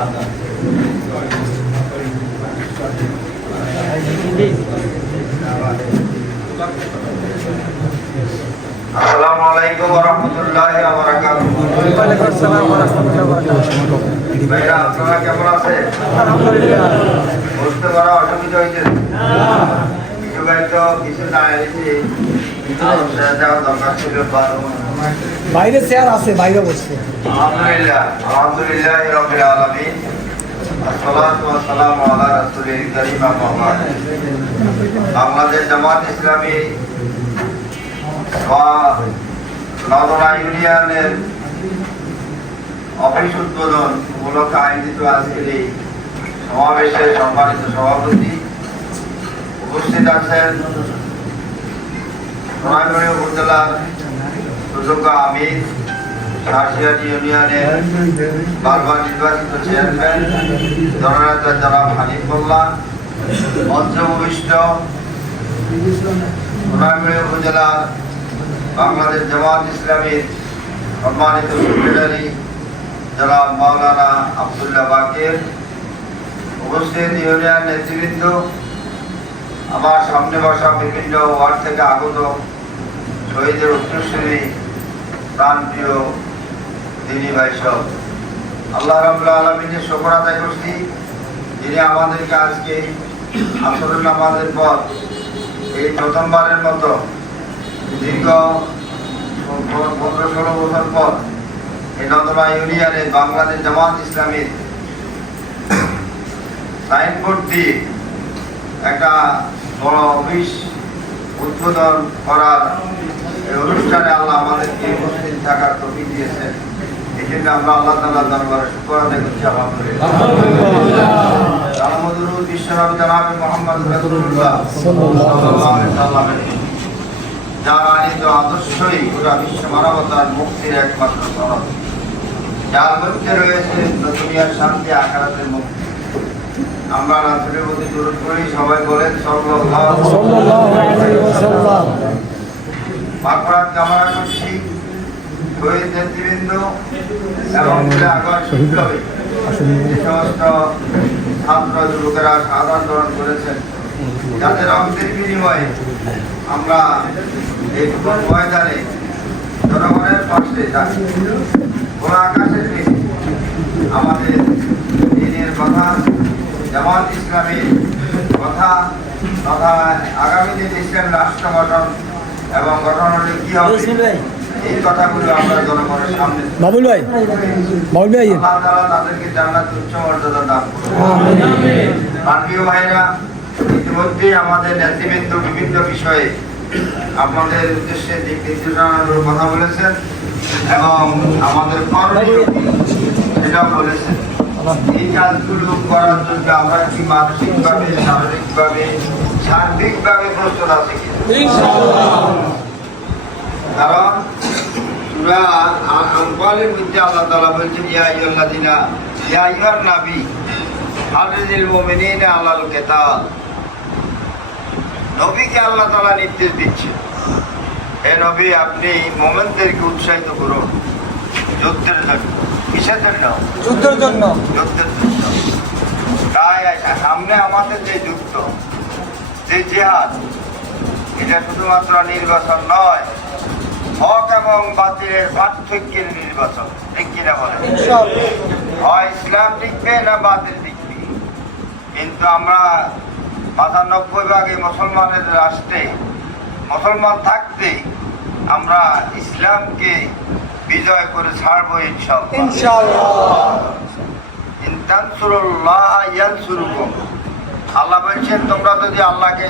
আসসালামু আলাইকুম ওয়া রাহমাতুল্লাহি ওয়া বারাকাতুহু। ওয়া আলাইকুম আসসালাম ওয়া রাহমাতুল্লাহি ওয়া বারাকাতুহু। ভাইরা আপনারা কেমন আছেন? আলহামদুলিল্লাহ। বুঝতে পারা অসুবিধা হয়েছে? কিছু ভাই তো কিছু না এসেছি যাওয়ার দরকার ছিল। বাইরে চেয়ার আছে, বাইরে বসছে। আলহামদুলিল্লাহ আলহামদুলিল্লাহ রাব্বিল আলামিন। আসসালাতু ওয়াসসালামু আলা রাসূলিল কারীম আম্মা বা'দ। বাংলাদেশ জামাত ইসলামী নদরা ইউনিয়নের অফিস উদ্বোধন উপলক্ষে আয়োজিত আজকের এই সমাবেশে সম্মানিত সভাপতি উপস্থিত আছেন সোনাইমুড়ি উপজেলার সুযোগ্য আমির, সারসিয়াটি ইউনিয়নের বারবার নির্বাচিত চেয়ারম্যান জননেতা জনাব হানিফ মোল্লা, মঞ্চে উপবিষ্ট সোনাইমুড়ি উপজেলার বাংলাদেশ জামাত ইসলামীর সম্মানিত সেক্রেটারি জনাব মাওলানা আব্দুল্লাহ বাকের, উপস্থিত ইউনিয়ন নেতৃবৃন্দ, আমার সামনে বসা বিভিন্ন ওয়ার্ড থেকে আগত শহীদের উত্তরসূরি প্রাণপ্রিয় দিনী ভাই সব, আল্লাহ রাব্বুল আলামিনের শুকর আদায় করছি যিনি আমাদেরকে আজকে আসরের নামাজের পর এই প্রথমবারের মতো দীর্ঘ 15-16 বছর পর এই নদমা ইউনিয়নে বাংলাদেশ জামাত ইসলামীর সাইনবোর্ড দিয়ে একটা বড় অফিস উদ্বোধন করার এই অনুষ্ঠানে আল্লাহ আমাদেরকে উপস্থিত থাকার তৌফিক দিয়েছেন। এই জন্য আমরা আল্লাহ তাআলার দরবারে শুকর আদায় করছি। আলহামদুলিল্লাহ। বিশ্বনবী জনাব মুহাম্মদ রাসূলুল্লাহ সাল্লাল্লাহু আলাইহি ওয়াসাল্লামের যার আনিত আদর্শই পুরা বিশ্ব মানবতার মুক্তির একমাত্র সনদ, যার মধ্যে রয়েছে দুনিয়ার শান্তি, আখিরাতের মুক্তি। আমরা রাসূলের প্রতি দরুদ পড়ি, সবাই বলেন সাল্লাল্লাহু আলাইহি ওয়াসাল্লাম। মাগফিরাত কামনা করছি শহীদ নেতৃবৃন্দ এবং আগর শিক্ষক যে সমস্ত ছাত্র যুবকেরা শাহাদাত বরণ করেছেন, যাদের রক্তের বিনিময়ে আমরা এই ময়দানে জনগণের পাশে থাকি। খোলা আকাশের নিচে আমাদের দিনের কথা, জামাত ইসলামীর কথা তথা আগামী দিন ইসলাম রাষ্ট্র গঠন এবং গঠন হলে কি হবে এই কথাগুলো আমরা জনগণের সামনে আল্লাহ তাআলা তাদেরকে জান্নাতের উচ্চ মর্যাদা দান করুন। প্রিয় ভাইরা, ইতিমধ্যে আমাদের নেতৃবৃন্দ বিভিন্ন বিষয়ে আপনাদের উদ্দেশ্যে দিক নির্দেশনার কথা বলেছেন এবং আমাদের করণীয় সেটাও বলেছেন। এই কাজগুলো করার জন্য আমরা কি মানসিকভাবে, শারীরিকভাবে, সার্বিকভাবে প্রস্তুত আছি কারণ সূরা আনফালের মধ্যে আল্লাহ তাআলা বলছেন ইয়া আইয়ুহাল্লাযিনা ইয়া আইয়ুহান নাবী হারিজিল মুমিনিনা আলাল কিতাল। নবীকে আল্লাহ তাআলা নির্দেশ দিচ্ছেন, হে নবী আপনি মুমিনদেরকে উৎসাহিত করুন যুদ্ধের জন্য। কিসের জন্য? যুদ্ধের জন্য। যুদ্ধের জন্য। তাই সামনে আমাদের যে যুদ্ধ, যে জিহাদ, এটা শুধুমাত্র নির্বাচন নয়, হক এবং বাতিলের পার্থক্যের নির্বাচন। ঠিক কিনা বলেন? হয় ইসলাম টিকবে না বাতিল টিকবে। কিন্তু আমরা 95% মুসলমানের রাষ্ট্রে মুসলমান থাকতে আমরা ইসলামকে বিজয় করে ছাড়বো ইনশাআল্লাহ। ইন তানসুরুল্লাহ ইয়ানসুরুকুম। আল্লাহ বলছেন তোমরা যদি আল্লাহকে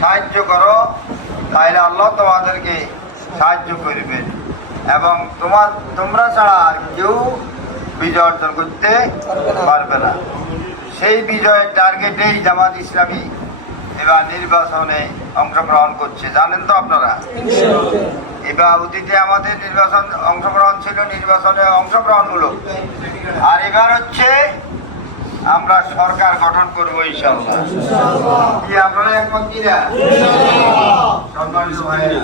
সাহায্য করো তাহলে আল্লাহ তোমাদেরকে সাহায্য করবেন এবং তোমরা ছাড়া আর কেউ বিজয় অর্জন করতে পারবে না। সেই বিজয়ের টার্গেটেই জামাত ইসলামী এবার নির্বাচনে অংশগ্রহণ করছে। জানেন তো আপনারা, এবার অতীতে আমাদের নির্বাচন অংশগ্রহণ ছিল নির্বাচনে অংশগ্রহণমূলক, আর এবার হচ্ছে আমরা সরকার গঠন করবো ইনশাআল্লাহ। কি আপনারা একমত কিনা? সম্মানিত ভাইরা,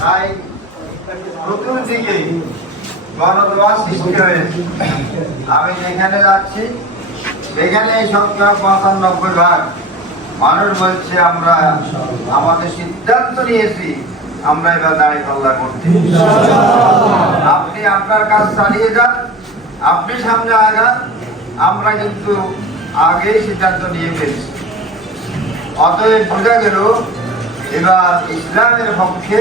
তাই প্রথম দিকে গণদোয়া সৃষ্টি হয়েছে। আমি যেখানে যাচ্ছি সেখানে সংখ্যা 95% মানুষ বলছে আমরা আমাদের সিদ্ধান্ত নিয়েছি আমরা এবার দাঁড়িয়ে পাল্লা করতে। আপনি আপনার কাজ চালিয়ে যান, আপনি সামনে আগান, আমরা কিন্তু আগেই সিদ্ধান্ত নিয়ে ফেলছি। অতএব বোঝা গেল এবার ইসলামের পক্ষে,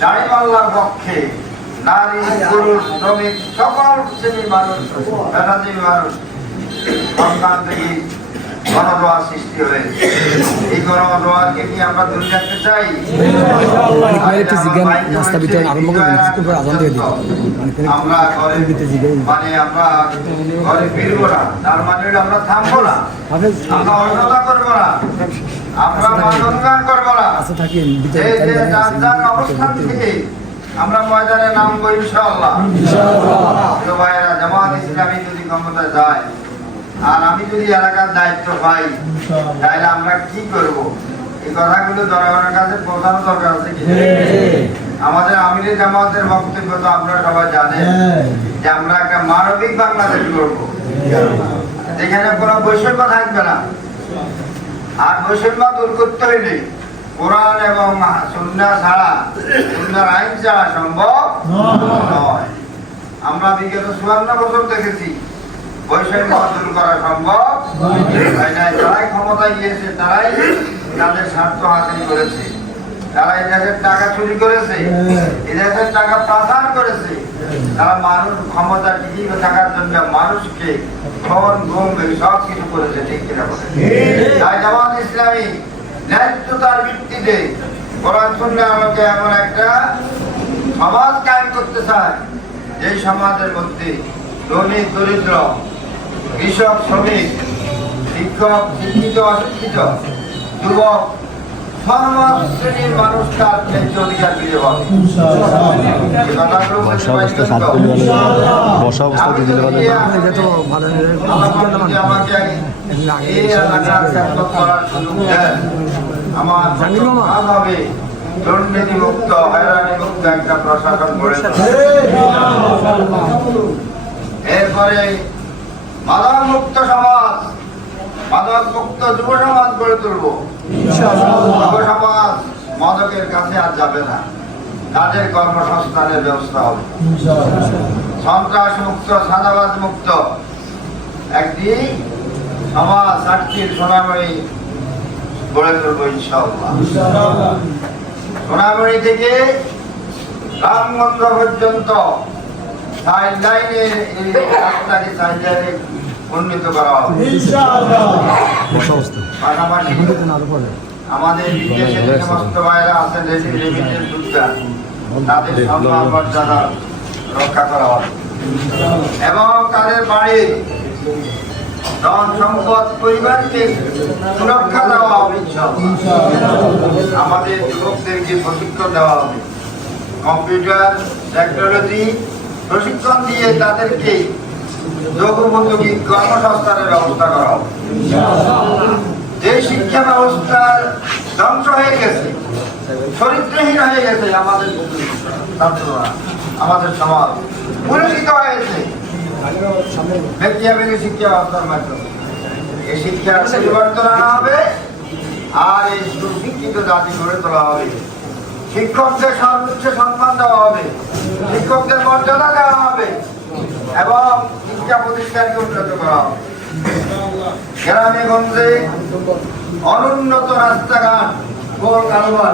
দাঁড়িপাল্লার পক্ষে নারী, পুরুষ, শ্রমিক সকল শ্রেণীর মানুষ, পেশাজীবী মানুষ সরকার থেকে গণদোয়া সৃষ্টি হয়েছে। এই গণদোয়াকে কি আমরা ধরে রাখতে চাই? আমরা আমরা ঘরে ফিরবো না, তার মানে আমরা থামবো না, আমরা অন্যতা করবো না, আমরা মানবগান করবো না। যার অবস্থান থেকে আমরা ময়দানে নামবো ইনশাআল্লাহ। ভাইয়েরা, জামাত ইসলামী যদি ক্ষমতা যায় আর আমি যদি এলাকার দায়িত্ব পাই তাহলে আমরা কি করব? এই কথাগুলো জনগণের কাছে পৌঁছানো দরকার আছে কি? আমাদের আমিরে জামাতের বক্তব্য তো আপনারা সবাই জানেন যে আমরা একটা মানবিক বাংলাদেশ গড়ব, যেখানে কোনো বৈষম্য থাকবে না। আর বৈষম্য দূর করতে হইলে কোরআন এবং সুন্নাহ ছাড়া, সুন্নাহর আইন ছাড়া সম্ভব নয়। আমরা বিগত 54 বছর দেখেছি বৈষম্য দূর করা সম্ভব হয় না। যারাই ক্ষমতায় গিয়েছে তারাই তাদের স্বার্থ হাসিল করেছে, তারা এই দেশের টাকা চুরি করেছে, এই দেশের টাকা পাচার করেছে, তারা মানুষ ক্ষমতা টিকিয়ে থাকার জন্য মানুষকে খুন, গুম সব কিছু করেছে। ঠিক কিনা বলে? তাই জামাত ইসলামী ন্যায্যতার ভিত্তিতে কোরআন সুন্নাহর আলোকে এমন একটা সমাজ কায়েম করতে চায় যে সমাজের মধ্যে ধনী, দরিদ্র, কৃষক, শ্রমিক, শিক্ষক, শিক্ষিত, অশিক্ষিত, যুবক, সর্ব শ্রেণীর মানুষ তার ন্যায্য অধিকার ফিরে পাবে। আমার দুর্নীতিমুক্ত, হয়রানিমুক্ত একটা প্রশাসন গড়ে এরপরে মাদক মুক্ত সমাজ, মাদক মুক্ত যুব সমাজ গড়ে তুলব। যুব সমাজ মাদকের কাছে আর যাবে না, তাদের কর্মসংস্থানের ব্যবস্থা হবে। সন্ত্রাস মুক্ত, সাদাবাজ মুক্ত একটি সমাজ, সাক্ষীর সোনামণি গড়ে তুলব ইনশাআল্লাহ। সোনামণি থেকে রামগঞ্জ পর্যন্ত সাইড লাইনের এই রাস্তাকে সাইড লাইনে উন্নীত করা হবে। পাশাপাশি আমাদের বিদেশে যে সমস্ত ভাইরা আছেন, রেমিটেন্স যোদ্ধা, তাদের সম্মান মর্যাদা রক্ষা করা হবে এবং তাদের বাড়ির ধন সম্পদ পরিবারকে সুরক্ষা দেওয়া হবে। আমাদের যুবকদেরকে প্রশিক্ষণ দেওয়া হবে, কম্পিউটার টেকনোলজি প্রশিক্ষণ দিয়ে তাদেরকে যোগোপযোগী কর্মসংস্থানের ব্যবস্থা করা হবে। যে শিক্ষা ব্যবস্থার ধ্বংস হয়ে গেছে, চরিত্রহীন হয়ে গেছে আমাদের ছাত্ররা, আমাদের সমাজ কলুষিত হয়েছে ব্যক্তিগত শিক্ষা ব্যবস্থার মাধ্যমে, এই শিক্ষার পরিবর্তন আনা হবে আর এই সুশিক্ষিত জাতি গড়ে তোলা হবে। শিক্ষকদের সর্বোচ্চ সম্মান দেওয়া হবে, শিক্ষকদের মর্যাদা দেওয়া হবে এবং শিক্ষা প্রতিষ্ঠানকে উন্নত করা হবে। গ্রামে গঞ্জে অনুন্নত রাস্তাঘাট, গোল কারবার